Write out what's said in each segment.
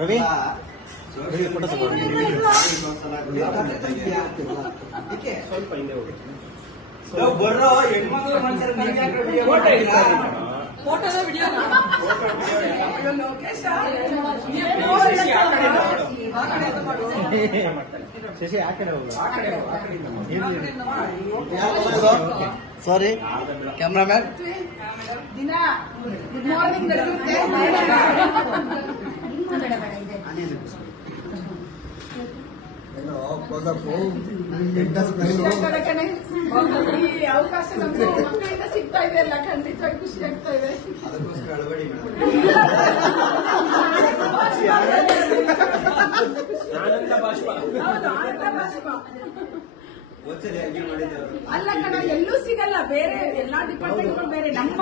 Ravi photo ಸ್ವಲ್ಪ ಹಿಂದೆ ಹೋಗಿ ಬರ್ರೋ ಹೆಣ್ಮಕ್ಳು ಫೋಟೋದ ವಿಡಿಯೋ ಶಶಿ ಆ ಕಡೆ ಹೋಗು ಸಾರಿ ಕ್ಯಾಮ್ರಾಮ್ಯಾನ್ ದಿನ ಗುಡ್ ಮಾರ್ನಿಂಗ್ ನಡೆಯುತ್ತೆ ಈ ಅವಕಾಶ ನಮ್ಗೆ ಮಕ್ಕಳಿಂದ ಸಿಗ್ತಾ ಇದೆ ಅಲ್ಲ, ಖಂಡಿತವಾಗಿ ಖುಷಿ ಆಗ್ತಾ ಇದೆ. ಅಲ್ಲ ಕಣ, ಎಲ್ಲೂ ಸಿಗಲ್ಲ, ಬೇರೆ ಎಲ್ಲಾ ಡಿಪಾರ್ಟ್ಮೆಂಟ್ಗಳು ಬೇರೆ. ನಮ್ಮ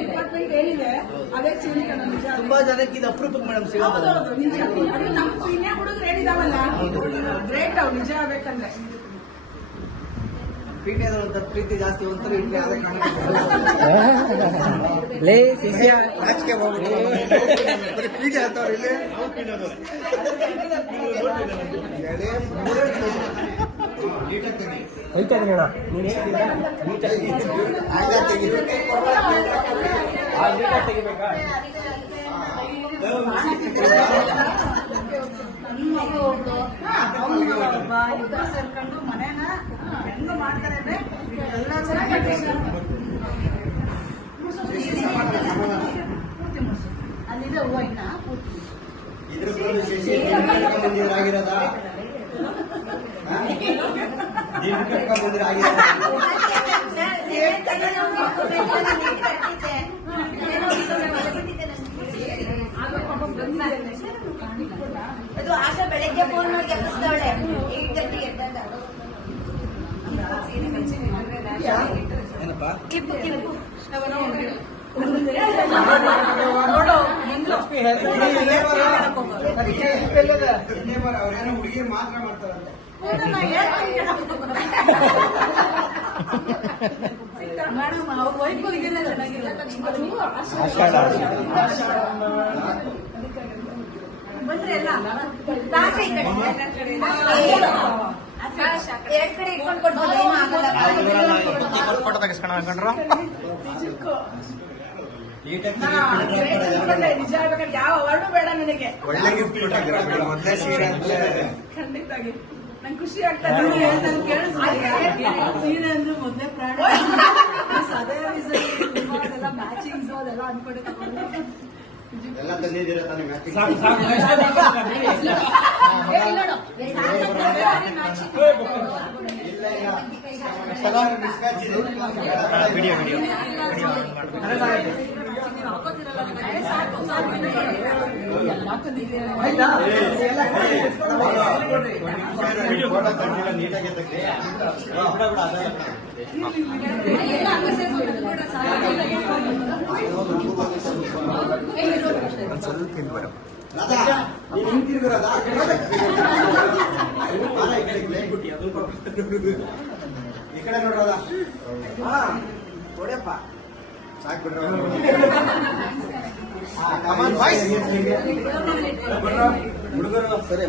ಡಿಪಾರ್ಟ್ಮೆಂಟ್ ಏನಿದೆ ಅದೇ ಚೇಂಜ್ ಕಣ. ನಿಜ, ತುಂಬಾ ಜನಕ್ಕೆ ಇದು ಅಪರೂಪ ಮೇಡಮ್ ಸಿಗೋದು. ಹೌದೌದು ನಿಜ. ಅದು ನಮ್ಮ ಸೀನಿಯರ್ ಹುಡುಗರು ಹೇಳಿದಾವಲ್ಲ, ಗ್ರೇಟ್ ಅವ್ ನಿಜ ಆಗ್ಬೇಕಂದ್ರೆ. ಪೀಠದ ಪ್ರೀತಿ ಜಾಸ್ತಿ ಒಂಥರ ಪ್ರೀತಿ ಆಗ್ತಾವ್ರ ಇಲ್ಲಿ ಸೇರ್ಕೊಂಡು ಮನೇನ ಹೆಂಗ ಮಾಡ್ತಾರೆ ಅಂದ್ರೆ ಎಲ್ಲ ಅಲ್ಲಿದೆ ಹೂವ ಇನ್ನ ಪೂರ್ತಿ ಅದು ಆಶಾ ಬೆಳಗ್ಗೆ ಫೋನ್ ಮಾಡಿ ಎಬ್ಬಿಸ್ತಾವಳೆ 8:30 ಹುಡುಗಿ ಮಾತ್ರ ಮಾಡ್ತಾರಂತೆ. ಮೇಡಮ್ ಅವ್ರ ವೈಫ್ಗಳಿಗೆಲ್ಲ ಬಂದ್ರೆ ಎಲ್ಲ ಎರಡ್ ಕಡೆ ಇಟ್ಕೊಂಡು ಕೊಡ್ಬೋದು, ಏನೂ ಆಗಲ್ಲ. ಫೋಟೋ ತೆಗಿಸ್ಕೊಂಡು ಅನ್ಕೊಂಡ್ರು ನಿಜ ಆಗ್ಬೇಕಾದ್ರೆ ಯಾವ ವರ್ಡು ಬೇಡ ನನಗೆ. ಒಳ್ಳೆ ಗಿಫ್ಟ್ ಮೊದಲೇ ಸೀರೆ ಖಂಡಿತಾಗಿ ನಂಗೆ ಖುಷಿ ಆಗ್ತದೆ. ಸೀರೆ ಅಂದ್ರೆ ಮೊದಲೇ ಪ್ರಾಣ ಅದೆಲ್ಲ ಮ್ಯಾಚಿಂಗ್ಸ್ ಅದೆಲ್ಲ ಅನ್ಕೊಂಡಿದ್ದೆ. ಎಲ್ಲ ತಂದಿದ್ದೀರ ತಾನೇ ಮ್ಯಾಚಿಂಗ್ ವಿಡಿಯೋ ನೀಟಾಗಿ ಸ್ವಲ್ಪ ಹಿಂದೆ ಈ ಕಡೆ ನೋಡ್ರದ ಕೊಡಪ್ಪ ಸಾಕ್ಬಿಡ್ರ ಹುಡುಗರು ಸರಿ